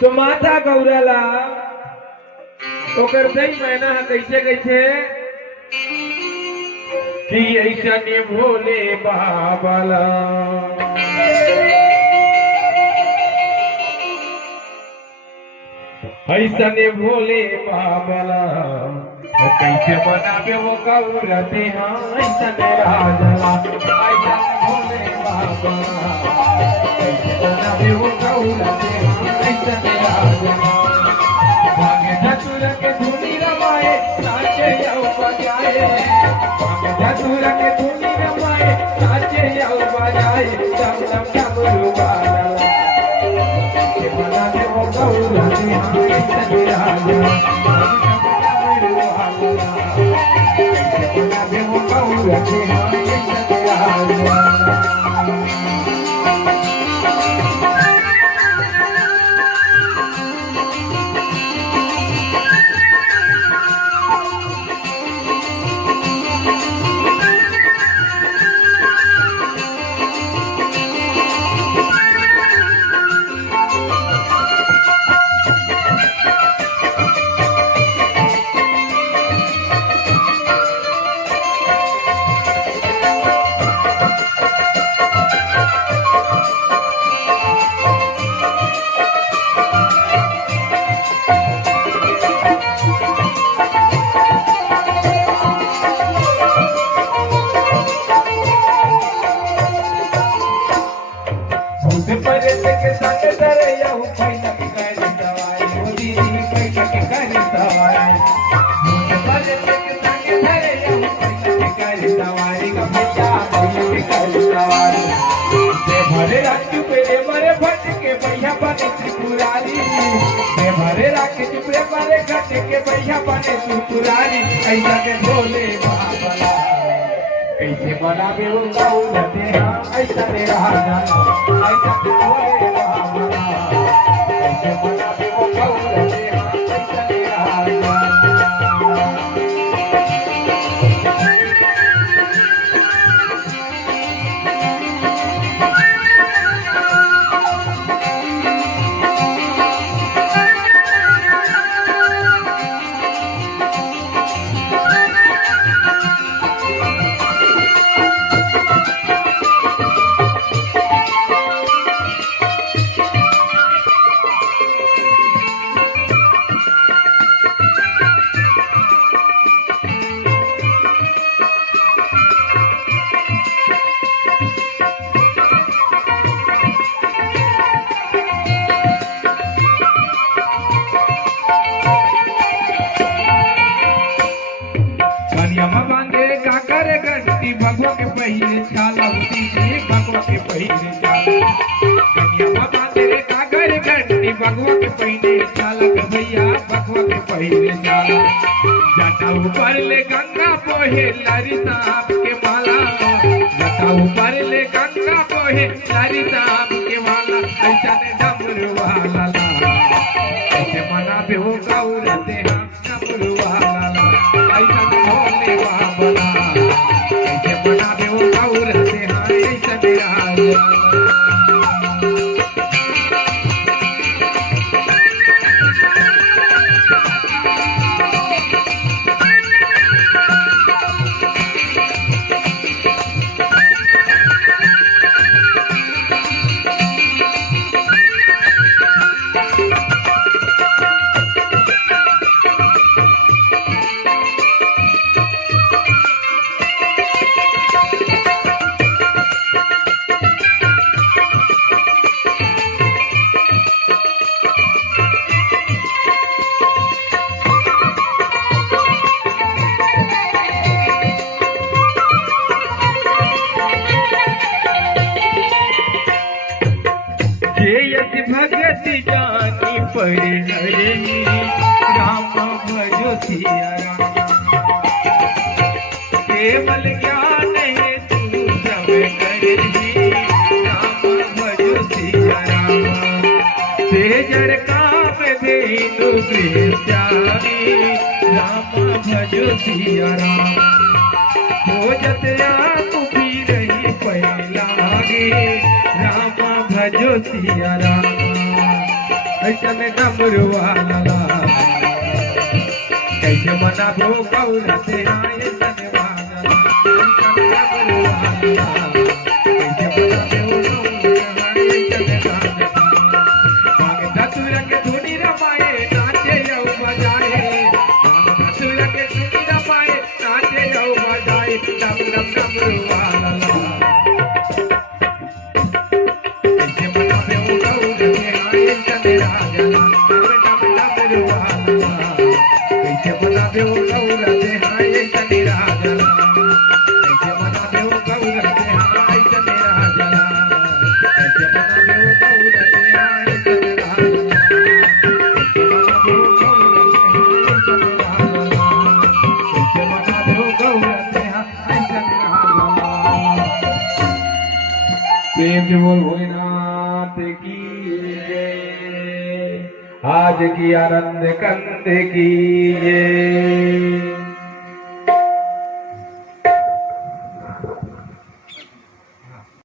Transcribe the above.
तो माता गौराला ओकर दई मैना कैसे कैसे कि ऐसा ने भोले बाबाला ऐसा ने भोले बाबाला वो कैसे बनावे वो गौरते हाँ ऐसा ने राजला ऐसा ने भोले बाबाला कैसे बनावे वो गौरते हाँ ऐसा ने राजला भागे धतुर के धुनी रमाए नाचे जाओ बजाए भागे धतुर के धुनी रमाए नाचे जाओ बजाए डम डम डमरू बाला के बना दे वो गौरा दे हमें सजरा दे डमरू बाला के बना दे वो गौरा दे हमें सजरा दे भरे राखी पे मरे भट के भैया बने त्रिपुरारी भरे राखी पे मरे घट के भैया बने त्रिपुरारी ऐसा के भोले बाबा कैसे बनावे वो गौरते हाँ ऐसा ने राजा ऐसा के भोले बाबा कैसे बनावे वो गौरते हाँ ऐसा ने राजा भगवा के पहले छाला भगवा के पहले छाला तेरे कागर घंटी भगवा के पहले छाला भैया भगवा के पहले छाला जाता ऊपर ले गंगा पोहे लारी साहब के माला जाता ऊपर ले गंगा पोहे लारी साहब के माला ऐसा ने डमरू वाला ऐसे मना पे हो गौरते हम डमरू वाला ऐसा ने भोले बाबा बना दे वो गौरते हाँ ऐसा मेरा भगति जानी पड़े हरे राम भजो सिया राम केवल ज्ञान है तू सब करे राम भजो सिया राम तेजर काम देनु प्यारी राम भजो सिया राम हो जतया तू भी रही पहला गे राम भजो सिया राम ऐसन डमरू वाला कैसे मनाबो गौरा ते हाय ऐसन वाला डमरू वाला कैसे मनाबो गौरा ऐसन वाला मांगे धतूर के धुनी रमाए नाचे जाओ बजाए मांगे धतूर के धुनी रमाए नाचे जाओ बजाए डम डम डमरू वाला कैसे मनाबो गौरा ते हाय ऐसन राजा डमरू वाला कैसे मनाबो गौरा ते हाय ऐसन राजा कैसे मनाबो गौरा ते हाय ऐसन राजा कैसे मनाबो गौरा ते हाय ऐसन प्रेम से बोल भोलेनाथ की जय। आज की आनंद कंद की जय।